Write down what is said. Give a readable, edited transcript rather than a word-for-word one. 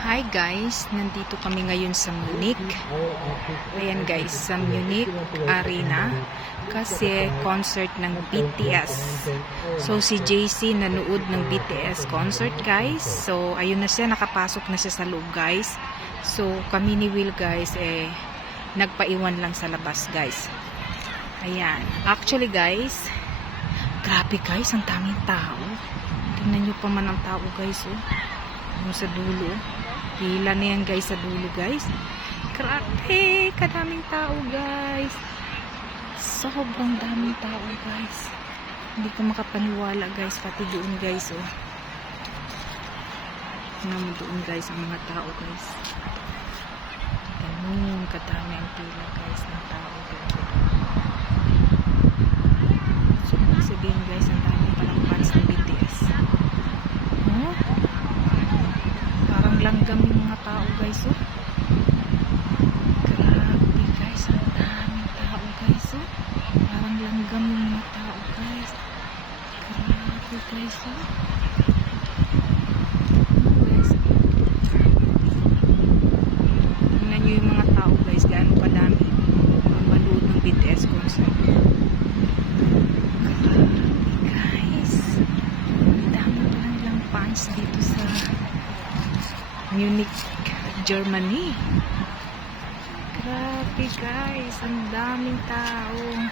Hi guys, nandito kami ngayon sa Munich. Ayan guys, sa Munich Arena kasi concert ng BTS. So si JC nanood ng BTS concert guys. So ayun na siya, nakapasok na siya sa loob guys. So kami ni Will guys nagpaiwan lang sa labas guys. Ayan, actually guys, grabe guys, ang daming tao. Tingnan nyo pa man ang tao guys oh. Yung sa dulo. Hila na yan guys sa dulo guys. Grabe, kadaming tao guys. Sobrang daming tao guys. Hindi ko makapaniwala guys, pati doon guys oh. Tingnan mo doon guys ang mga tao guys. Ganun kadami ang pila guys ng tao guys. So sabihin guys, ang dami palang fans ng BTS. Oh? Parang langgam yung mga tao guys oh. Grabe guys, ang daming tao guys oh. Parang langgam yung mga tao guys. Grabe guys oh. Guys, tingnan nyo yung mga tao guys, gaano kadami manood ng BTS concert. Grabe guys, ang dami palang ilang fans dito sa Munich, Germany. Grabe guys, ang daming tao.